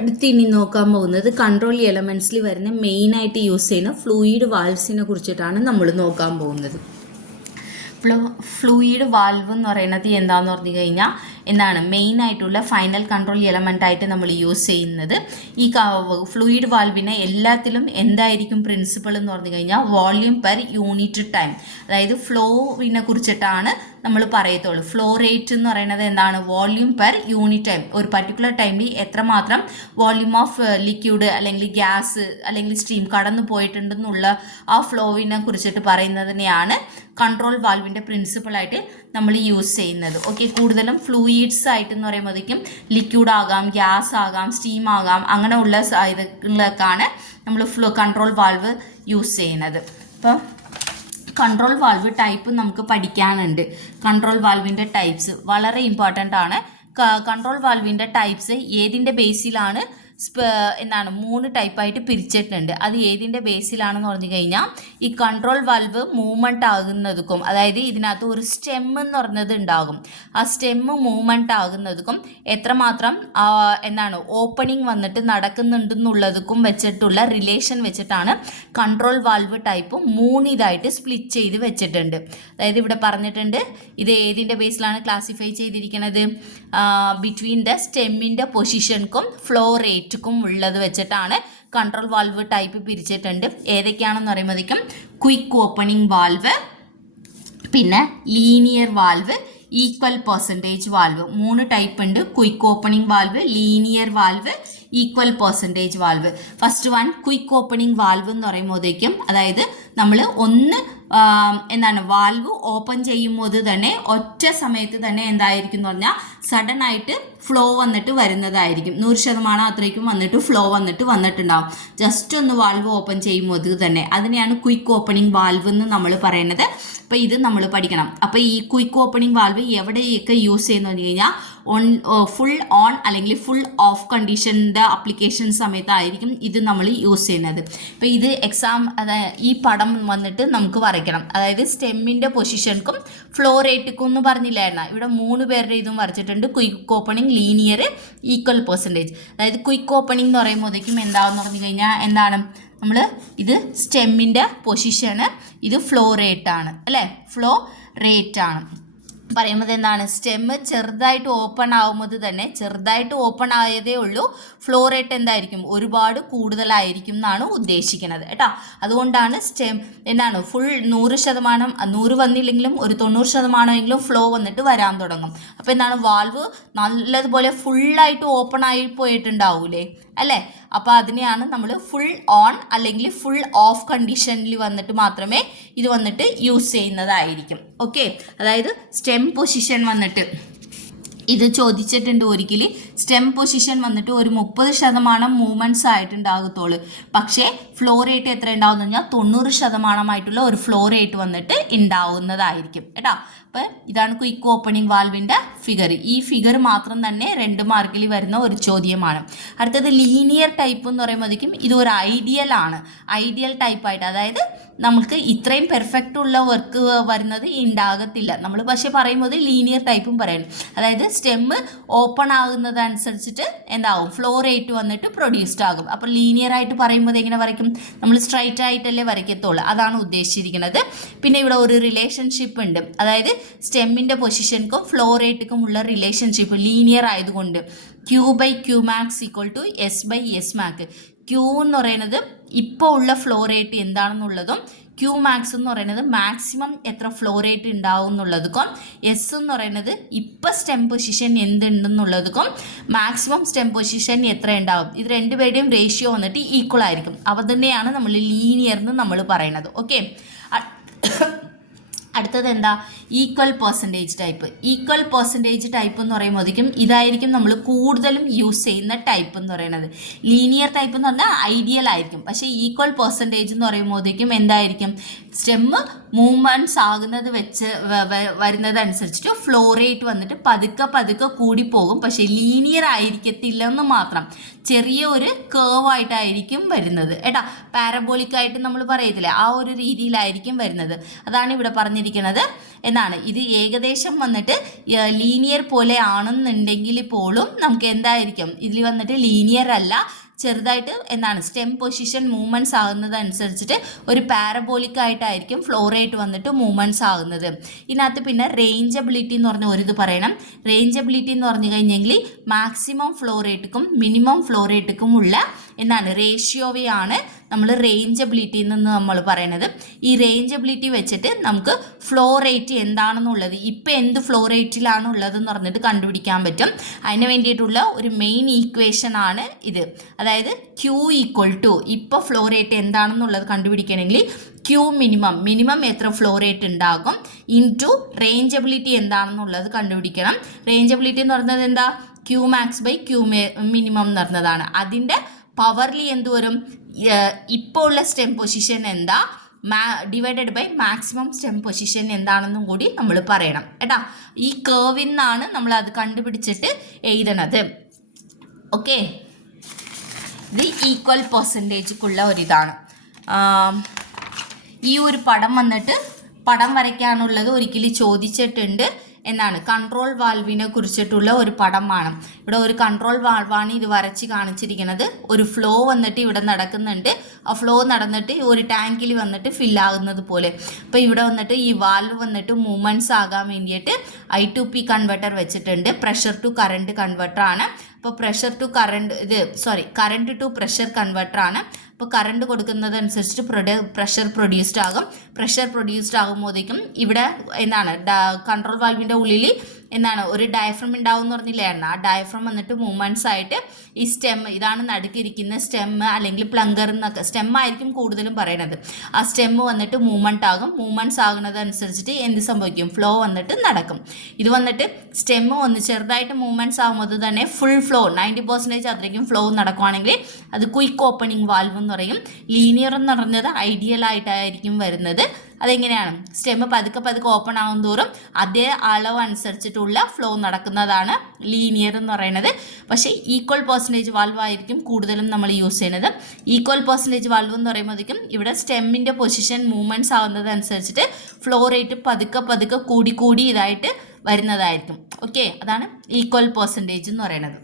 അടുത്ത് ഇനി നോക്കാൻ പോകുന്നത് കൺട്രോൾ എലമെൻറ്റ്സിൽ വരുന്ന മെയിനായിട്ട് യൂസ് ചെയ്യുന്ന ഫ്ലൂയിഡ് വാൽവ്സിനെ കുറിച്ചിട്ടാണ് നമ്മൾ നോക്കാൻ പോകുന്നത്. ഫ്ലൂയിഡ് വാൽവ് എന്ന് പറയുന്നത് എന്താണെന്ന് പറഞ്ഞു കഴിഞ്ഞാൽ എന്താണ് മെയിനായിട്ടുള്ള ഫൈനൽ കൺട്രോൾ എലമെൻ്റായിട്ട് നമ്മൾ യൂസ് ചെയ്യുന്നത്. ഈ ഫ്ലൂയിഡ് വാൽവിനെ എല്ലാത്തിലും എന്തായിരിക്കും പ്രിൻസിപ്പിൾ എന്ന് പറഞ്ഞു കഴിഞ്ഞാൽ വോള്യൂം പെർ യൂണിറ്റ് ടൈം, അതായത് ഫ്ലോവിനെ കുറിച്ചിട്ടാണ് നമ്മൾ പറയത്തുള്ളൂ. ഫ്ലോ റേറ്റ് എന്ന് പറയുന്നത് എന്താണ് വോള്യൂം പെർ യൂണിറ്റ് ടൈം. ഒരു പർട്ടിക്കുലർ ടൈമിൽ എത്രമാത്രം വോള്യൂം ഓഫ് ലിക്വിഡ് അല്ലെങ്കിൽ ഗ്യാസ് അല്ലെങ്കിൽ സ്റ്റീം കടന്നു പോയിട്ടുണ്ടെന്നുള്ള ആ ഫ്ലോവിനെ കുറിച്ചിട്ട് പറയുന്നതിനെയാണ് കൺട്രോൾ വാൽവിൻ്റെ പ്രിൻസിപ്പിളായിട്ട് നമ്മൾ യൂസ് ചെയ്യുന്നത്. ഓക്കെ, കൂടുതലും ഫ്ലൂയിഡ്സ് ആയിട്ട് എന്ന് പറയുമ്പോഴേക്കും ലിക്വിഡ് ആകാം, ഗ്യാസ് ആകാം, സ്റ്റീം ആകാം, അങ്ങനെയുള്ള ഇതിലൊക്കെയാണ് നമ്മൾ കൺട്രോൾ വാൽവ് യൂസ് ചെയ്യുന്നത്. അപ്പോൾ കൺട്രോൾ വാൽവ് ടൈപ്പ് നമുക്ക് പഠിക്കാനുണ്ട്. കൺട്രോൾ വാൽവിൻ്റെ ടൈപ്സ് വളരെ ഇമ്പോർട്ടൻ്റ് ആണ്. കൺട്രോൾ വാൽവിൻ്റെ ടൈപ്സ് ഏതിൻ്റെ ബേസിലാണ് എന്താണ് 3 ടൈപ്പായിട്ട് പിരിച്ചിട്ടുണ്ട്. അത് ഏതിൻ്റെ ബേസിലാണെന്ന് പറഞ്ഞു കഴിഞ്ഞാൽ ഈ കൺട്രോൾ വാൽവ് മൂവ്മെൻ്റ് ആകുന്നതുക്കും, അതായത് ഇതിനകത്ത് ഒരു സ്റ്റെം എന്ന് പറഞ്ഞത് ഉണ്ടാകും. ആ സ്റ്റെമ്മ് മൂവ്മെൻ്റ് ആകുന്നതുക്കും എത്രമാത്രം എന്താണ് ഓപ്പണിംഗ് വന്നിട്ട് നടക്കുന്നുണ്ടെന്നുള്ളതുക്കും വെച്ചിട്ടുള്ള റിലേഷൻ വെച്ചിട്ടാണ് കൺട്രോൾ വാൽവ് ടൈപ്പ് 3 ഇതായിട്ട് സ്പ്ലിറ്റ് ചെയ്ത് വെച്ചിട്ടുണ്ട്. അതായത് ഇവിടെ പറഞ്ഞിട്ടുണ്ട് ഇത് ഏതിൻ്റെ ബേസിലാണ് ക്ലാസിഫൈ ചെയ്തിരിക്കുന്നത്, ബിറ്റ്വീൻ ദ സ്റ്റെമ്മിൻ്റെ പൊസിഷൻക്കും ഫ്ലോ റേറ്റുക്കും ഉള്ളത് വെച്ചിട്ടാണ് കൺട്രോൾ വാൽവ് ടൈപ്പ് പിരിച്ചിട്ടുണ്ട്. ഏതൊക്കെയാണെന്ന് പറയുമ്പോഴേക്കും ക്വിക്ക് ഓപ്പണിംഗ് വാൽവ്, പിന്നെ linear valve, equal percentage valve. 3 type ഉണ്ട്. Quick opening valve, linear valve, equal percentage valve. First one quick opening valve എന്ന് പറയുമ്പോഴേക്കും അതായത് നമ്മൾ എന്താണ് വാൽവ് ഓപ്പൺ ചെയ്യുമ്പോൾ തന്നെ ഒറ്റ സമയത്ത് തന്നെ എന്തായിരിക്കും എന്ന് പറഞ്ഞാൽ സഡൻ ആയിട്ട് ഫ്ലോ വന്നിട്ട് വരുന്നതായിരിക്കും. 100% അത്രയ്ക്കും വന്നിട്ട് ഫ്ലോ വന്നിട്ടുണ്ടാവും. ജസ്റ്റ് ഒന്ന് വാൽവ് ഓപ്പൺ ചെയ്യുമ്പോൾ തന്നെ അതിനെയാണ് ക്വിക്ക് ഓപ്പണിംഗ് വാൽവ് എന്ന് നമ്മൾ പറയുന്നത്. അപ്പോൾ ഇത് നമ്മൾ പഠിക്കണം. അപ്പോൾ ഈ ക്വിക്ക് ഓപ്പണിംഗ് വാൽവ് എവിടെയൊക്കെ യൂസ് ചെയ്യുന്നു പറഞ്ഞു കഴിഞ്ഞാൽ ഫുൾ ഓൺ അല്ലെങ്കിൽ ഫുൾ ഓഫ് കണ്ടീഷൻ്റെ അപ്ലിക്കേഷൻ സമയത്തായിരിക്കും ഇത് നമ്മൾ യൂസ് ചെയ്യുന്നത്. ഇപ്പോൾ ഇത് ഈ പടം വന്നിട്ട് നമുക്ക് വരയ്ക്കണം. അതായത് സ്റ്റെമ്മിൻ്റെ പൊസിഷൻക്കും ഫ്ലോ റേറ്റുക്കും എന്ന് പറഞ്ഞില്ലായിരുന്നു. ഇവിടെ 3 പേരുടെ ഇതും വരച്ചിട്ടുണ്ട്. Quick opening, linear, equal percentage. അതായത് ക്വിക്ക് ഓപ്പണിംഗ് എന്ന് പറയുമ്പോഴേക്കും എന്താണെന്ന് പറഞ്ഞു കഴിഞ്ഞാൽ എന്താണ് ഇത് സ്റ്റെമ്മിൻ്റെ പൊസിഷന്, ഇത് ഫ്ലോ റേറ്റാണ് അല്ലേ, ഫ്ലോ റേറ്റാണ് പറയുമ്പോൾ എന്താണ് സ്റ്റെമ്മ് ചെറുതായിട്ട് ഓപ്പൺ ആവുമ്പോൾ തന്നെ ചെറുതായിട്ട് ഓപ്പൺ ആയതേ ഉള്ളൂ, ഫ്ലോ റേറ്റ് എന്തായിരിക്കും ഒരുപാട് കൂടുതലായിരിക്കും എന്നാണ് ഉദ്ദേശിക്കുന്നത് കേട്ടോ. അതുകൊണ്ടാണ് എന്താണ് ഫുൾ 100%, 100 വന്നില്ലെങ്കിലും ഒരു 90% ഫ്ലോ വന്നിട്ട് വരാൻ തുടങ്ങും. അപ്പോൾ എന്താണ് വാൽവ് നല്ലതുപോലെ ഫുള്ളായിട്ട് ഓപ്പൺ ആയി പോയിട്ടുണ്ടാവൂലേ അല്ലേ. അപ്പോൾ അതിനെയാണ് നമ്മൾ ഫുൾ ഓൺ അല്ലെങ്കിൽ ഫുൾ ഓഫ് കണ്ടീഷനിൽ വന്നിട്ട് മാത്രമേ ഇത് വന്നിട്ട് യൂസ് ചെയ്യുന്നതായിരിക്കും. ഓക്കെ, അതായത് സ്റ്റെം പൊസിഷൻ വന്നിട്ട് ഇത് ചോദിച്ചിട്ടുണ്ട് ഒരിക്കൽ. സ്റ്റെം പൊസിഷൻ വന്നിട്ട് ഒരു 30% മൂവ്മെൻറ്റ്സ് ആയിട്ടുണ്ടാകത്തുള്ളൂ. പക്ഷേ ഫ്ലോ റേറ്റ് എത്ര ഉണ്ടാവും എന്ന് പറഞ്ഞാൽ 90% ഒരു ഫ്ലോ റേറ്റ് വന്നിട്ട് ഉണ്ടാവുന്നതായിരിക്കും കേട്ടോ. അപ്പോൾ ഇതാണ് ക്വിക്ക് ഓപ്പണിംഗ് വാൽവിൻ്റെ ഫിഗർ. ഈ ഫിഗർ മാത്രം തന്നെ 2 മാർക്കിൽ വരുന്ന ഒരു ചോദ്യമാണ്. അടുത്തത് ലീനിയർ ടൈപ്പ് എന്ന് പറയുമ്പോഴേക്കും ഇത് ഒരു ഐഡിയൽ ടൈപ്പായിട്ട്, അതായത് നമുക്ക് ഇത്രയും പെർഫെക്റ്റ് ഉള്ള വർക്ക് വരുന്നത് ഉണ്ടാകത്തില്ല. നമ്മൾ പക്ഷേ പറയുമ്പോൾ ലീനിയർ ടൈപ്പും പറയണം. അതായത് സ്റ്റെമ്മ് ഓപ്പൺ ആകുന്നതനുസരിച്ചിട്ട് എന്താവും ഫ്ലോ റേറ്റ് വന്നിട്ട് പ്രൊഡ്യൂസ്ഡ് ആകും. അപ്പോൾ ലീനിയർ ആയിട്ട് പറയുമ്പോൾ എങ്ങനെ വരയ്ക്കും, നമ്മൾ സ്ട്രൈറ്റ് ആയിട്ടല്ലേ വരയ്ക്കത്തുള്ളൂ, അതാണ് ഉദ്ദേശിച്ചിരിക്കുന്നത്. പിന്നെ ഇവിടെ ഒരു റിലേഷൻഷിപ്പ് ഉണ്ട്, അതായത് സ്റ്റെമ്മിൻ്റെ പൊസിഷൻക്കും ഫ്ലോ റേറ്റുക്കും ഉള്ള റിലേഷൻഷിപ്പ് ലീനിയർ ആയതുകൊണ്ട് Q/Qmax = S/S max. Q എന്ന് പറയുന്നത് ഇപ്പോൾ ഉള്ള ഫ്ലോ റേറ്റ് എന്താണെന്നുള്ളതും Qmax എന്ന് പറയുന്നത് മാക്സിമം എത്ര ഫ്ലോ റേറ്റ് ഉണ്ടാവും എന്നുള്ളതും, എസ് എന്ന് പറയുന്നത് ഇപ്പോൾ സ്റ്റെം പൊസിഷൻ എന്തുണ്ടെന്നുള്ളതും മാക്സിമം സ്റ്റെം പൊസിഷൻ എത്ര ഉണ്ടാവും, ഇത് 2 പേരുടെയും റേഷ്യോ വന്നിട്ട് ഈക്വൽ ആയിരിക്കും. അവ തന്നെയാണ് നമ്മൾ ലീനിയർ എന്ന് നമ്മൾ പറയുന്നത്. ഓക്കെ, അടുത്തത് എന്താ equal percentage type. Equal percentage type എന്ന് പറയുമ്പോഴേക്കും ഇതായിരിക്കും നമ്മൾ കൂടുതലും യൂസ് ചെയ്യുന്ന ടൈപ്പ് എന്ന് പറയുന്നത്. ലീനിയർ ടൈപ്പ് എന്ന് പറഞ്ഞാൽ ഐഡിയൽ ആയിരിക്കും. പക്ഷേ ഈക്വൽ പെർസെൻറ്റേജ് എന്ന് പറയുമ്പോഴേക്കും എന്തായിരിക്കും സ്റ്റെമ്മ് മൂവ്മെൻറ്റ്സ് ആകുന്നത് വെച്ച് വരുന്നതനുസരിച്ചിട്ട് ഫ്ലോ റേറ്റ് വന്നിട്ട് പതുക്കെ പതുക്കെ കൂടിപ്പോകും. പക്ഷേ ലീനിയർ ആയിരിക്കത്തില്ലെന്ന് മാത്രം, ചെറിയ ഒരു കേർവ് ആയിട്ടായിരിക്കും വരുന്നത് ഏട്ടാ. പാരബോളിക് ആയിട്ട് നമ്മൾ പറയത്തില്ലേ, ആ ഒരു രീതിയിലായിരിക്കും വരുന്നത്. അതാണ് ഇവിടെ പറഞ്ഞിരിക്കുന്നത്. എന്നാണ് ഇത് ഏകദേശം വന്നിട്ട് ലീനിയർ പോലെ ആണെന്നുണ്ടെങ്കിൽ പോലും നമുക്ക് എന്തായിരിക്കും ഇതിൽ വന്നിട്ട് ലീനിയർ അല്ല, ചെറുതായിട്ട് എന്താണ് സ്റ്റെം പൊസിഷൻ മൂവ്മെൻറ്റ്സ് ആകുന്നതനുസരിച്ചിട്ട് ഒരു പാരബോളിക് ആയിട്ടായിരിക്കും ഫ്ലോ റേറ്റ് വന്നിട്ട് മൂവ്മെൻറ്റ്സ് ആകുന്നത്. ഇതിനകത്ത് പിന്നെ റേഞ്ചബിലിറ്റി എന്ന് പറഞ്ഞ ഒരിത് പറയണം. റേഞ്ചബിലിറ്റി എന്ന് പറഞ്ഞു കഴിഞ്ഞെങ്കിൽ മാക്സിമം ഫ്ലോ റേറ്റുക്കും മിനിമം ഫ്ലോ റേറ്റുക്കും ഉള്ള എന്താണ് റേഷ്യോവയാണ് നമ്മൾ റേഞ്ചബിലിറ്റി എന്ന് നമ്മൾ പറയുന്നത്. ഈ റേഞ്ചബിലിറ്റി വെച്ചിട്ട് നമുക്ക് ഫ്ലോ റേറ്റ് എന്താണെന്നുള്ളത്, ഇപ്പം എന്ത് ഫ്ലോ റേറ്റിലാണ് ഉള്ളതെന്ന് പറഞ്ഞിട്ട് കണ്ടുപിടിക്കാൻ പറ്റും. അതിന് വേണ്ടിയിട്ടുള്ള ഒരു മെയിൻ ഈക്വേഷൻ ആണ് ഇത്. അതായത് Q ഈക്വൽ ടു ഇപ്പോൾ ഫ്ലോ റേറ്റ് എന്താണെന്നുള്ളത് കണ്ടുപിടിക്കണമെങ്കിൽ Q മിനിമം എത്ര ഫ്ലോ റേറ്റ് ഉണ്ടാകും ഇൻറ്റു റേഞ്ചബിലിറ്റി എന്താണെന്നുള്ളത് കണ്ടുപിടിക്കണം. റേഞ്ചബിലിറ്റി എന്ന് പറയുന്നത് എന്താ, Q max by Q minimum എന്ന് പറഞ്ഞതാണ്. അതിൻ്റെ പവർലി എന്ത് വരും, ഇപ്പോൾ ഉള്ള സ്റ്റെം പൊസിഷൻ എന്താ divided by maximum stem position എന്താണെന്നും കൂടി നമ്മൾ പറയണം കേട്ടാ. ഈ കേർവിൽ നിന്നാണ് നമ്മൾ അത് കണ്ടുപിടിച്ചിട്ട് എഴുതണത്. ഓക്കെ, ഇത് ഈക്വൽ പെർസെൻറ്റേജുക്കുള്ള ഒരിതാണ്. ഈ ഒരു പടം വന്നിട്ട് പടം വരയ്ക്കാനുള്ളത് ഒരിക്കലും ചോദിച്ചിട്ടുണ്ട്. എന്നാണ് കൺട്രോൾ വാൽവിനെ കുറിച്ചിട്ടുള്ള ഒരു പടമാണ്. ഇവിടെ ഒരു കൺട്രോൾ വാൽവാണ് ഇത് വരച്ച് കാണിച്ചിരിക്കുന്നത്. ഒരു ഫ്ലോ വന്നിട്ട് ഇവിടെ നടക്കുന്നുണ്ട്. ആ ഫ്ലോ നടന്നിട്ട് ഒരു ടാങ്കിൽ വന്നിട്ട് ഫില്ലാകുന്നത് പോലെ. അപ്പോൾ ഇവിടെ വന്നിട്ട് ഈ വാൽവ് വന്നിട്ട് മൂവ്മെൻറ്റ്സ് ആകാൻ വേണ്ടിയിട്ട് I2P കൺവെർട്ടർ വെച്ചിട്ടുണ്ട്. പ്രഷർ ടു കറണ്ട് കൺവെർട്ടർ ആണ്. അപ്പോൾ കറണ്ട് ടു പ്രഷർ കൺവെർട്ടർ ആണ്. അപ്പോൾ കറണ്ട് കൊടുക്കുന്നതനുസരിച്ചിട്ട് പ്രഷർ പ്രൊഡ്യൂസ്ഡ് ആകും. പ്രഷർ പ്രൊഡ്യൂസ്ഡ് ആകുമ്പോഴത്തേക്കും ഇവിടെ എന്താണ് കൺട്രോൾ വാൽവിൻ്റെ ഉള്ളിൽ എന്താണ് ഒരു ഡയഫ്രം ഉണ്ടാവും എന്ന് പറഞ്ഞില്ലായിരുന്നു. ആ ഡയഫ്രം വന്നിട്ട് മൂവ്മെൻറ്റ്സ് ആയിട്ട് ഈ സ്റ്റെം, ഇതാണ് നടുക്കിരിക്കുന്ന സ്റ്റെം അല്ലെങ്കിൽ പ്ലങ്കർ എന്നൊക്കെ, സ്റ്റെം ആയിരിക്കും കൂടുതലും പറയണത്. ആ സ്റ്റെം വന്നിട്ട് മൂവ്മെൻറ്റ് ആകും. മൂവ്മെൻറ്റ്സ് ആകുന്നതനുസരിച്ചിട്ട് എന്ത് സംഭവിക്കും, ഫ്ലോ വന്നിട്ട് നടക്കും. ഇത് വന്നിട്ട് സ്റ്റെം ഒന്ന് ചെറുതായിട്ട് മൂവ്മെൻറ്റ്സ് ആകുമ്പോൾ തന്നെ ഫുൾ ഫ്ലോ 90% അത്രയ്ക്കും ഫ്ലോ നടക്കുവാണെങ്കിൽ അത് ക്വിക്ക് ഓപ്പണിംഗ് വാൽവ് എന്ന് പറയും. ലീനിയർ എന്ന് പറഞ്ഞത് ഐഡിയൽ ആയിട്ടായിരിക്കും വരുന്നത്. അതെങ്ങനെയാണ്, സ്റ്റെം പതുക്കെ ഓപ്പൺ ആകും തോറും അതേ അളവ് അനുസരിച്ചിട്ടുള്ള ഫ്ലോ നടക്കുന്നതാണ് ലീനിയർ എന്ന് പറയുന്നത്. പക്ഷേ ഈക്വൽ പെർസെൻറ്റേജ് വാൽവ് ആയിരിക്കും കൂടുതലും നമ്മൾ യൂസ് ചെയ്യുന്നത്. ഈക്വൽ പെർസെൻറ്റേജ് വാൽവ് എന്ന് പറയുമ്പോഴത്തേക്കും ഇവിടെ സ്റ്റെമ്മിൻ്റെ പൊസിഷൻ മൂവ്മെൻറ്റ്സ് ആകുന്നതനുസരിച്ചിട്ട് ഫ്ലോ റേറ്റ് പതുക്കെ കൂടി ഇതായിട്ട് വരുന്നതായിരിക്കും. ഓക്കെ, അതാണ് ഈക്വൽ പെർസെൻറ്റേജ് എന്ന് പറയുന്നത്.